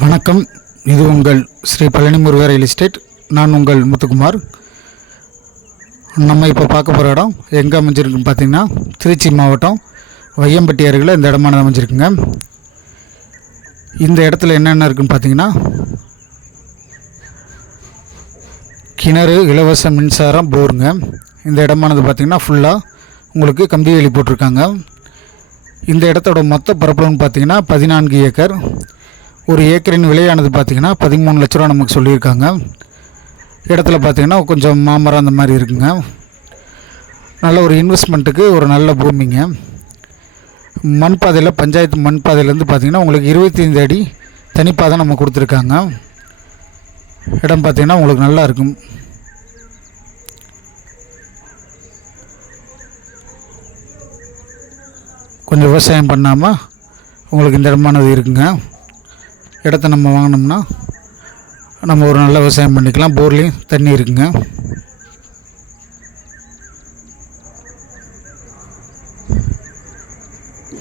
வணக்கம். இது உங்கள் ஸ்ரீ பழனி முருகர் ரியல் எஸ்டேட். நான் உங்கள் முத்துக்குமார். நம்ம இப்போ பார்க்க போகிற இடம் எங்கே அமைஞ்சிருக்குன்னு பார்த்தீங்கன்னா, திருச்சி மாவட்டம் வையம்பட்டி அருகில் இந்த இடமானது அமைஞ்சிருக்குங்க. இந்த இடத்துல என்னென்ன இருக்குதுன்னு பார்த்தீங்கன்னா, கிணறு, இலவச மின்சாரம், போருங்க. இந்த இடமானது பார்த்திங்கன்னா ஃபுல்லாக உங்களுக்கு கம்பி வேலி போட்டிருக்காங்க. இந்த இடத்தோட மொத்த பரப்பளவுன்னு பார்த்தீங்கன்னா 14 ஏக்கர். ஒரு ஏக்கரின் விலையானது பார்த்திங்கன்னா 13 லட்ச ரூபா நமக்கு சொல்லியிருக்காங்க. இடத்துல பார்த்திங்கன்னா கொஞ்சம் மாமரம் அந்த மாதிரி இருக்குங்க. நல்ல ஒரு இன்வெஸ்ட்மெண்ட்டுக்கு ஒரு நல்ல பூமிங்க. மண் பாதையில், பஞ்சாயத்து மண் பாதையிலேருந்து பார்த்திங்கன்னா உங்களுக்கு 25 அடி தனிப்பாதை நம்ம கொடுத்துருக்காங்க. இடம் பார்த்திங்கன்னா உங்களுக்கு நல்லா இருக்கும். கொஞ்சம் விவசாயம் பண்ணாமல் உங்களுக்கு இந்த இடமானது இருக்குங்க. இடத்த நம்ம வாங்கினோம்னா நம்ம ஒரு நல்ல விவசாயம் பண்ணிக்கலாம். போர்லேயும் தண்ணி இருக்குங்க.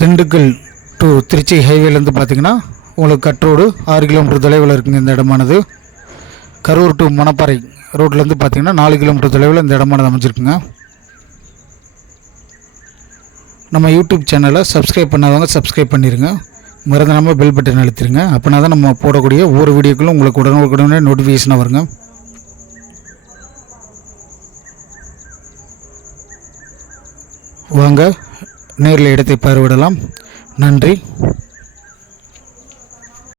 திண்டுக்கல் டு திருச்சி ஹைவேலேருந்து பார்த்திங்கன்னா உங்களுக்கு கட் ரோடு 6 கிலோமீட்டர் தொலைவில் இருக்குங்க இந்த இடமானது. கரூர் டு மணப்பாறை ரோட்லேருந்து பார்த்திங்கன்னா 4 கிலோமீட்டர் தொலைவில் இந்த இடமானது அமைஞ்சிருக்குங்க. நம்ம யூடியூப் சேனலை சப்ஸ்கிரைப் பண்ணாதவங்க சப்ஸ்கிரைப் பண்ணிடுங்க. மறந்துடாமல் பெல் பட்டன் அழுத்திடுங்க. அப்படின்னா தான் நம்ம போடக்கூடிய ஒவ்வொரு வீடியோக்களும் உங்களுக்கு உடனுக்குடனே நோட்டிஃபிகேஷனாக வருங்க. வாங்க நேரில் இடத்தை பார்வையிடலாம். நன்றி.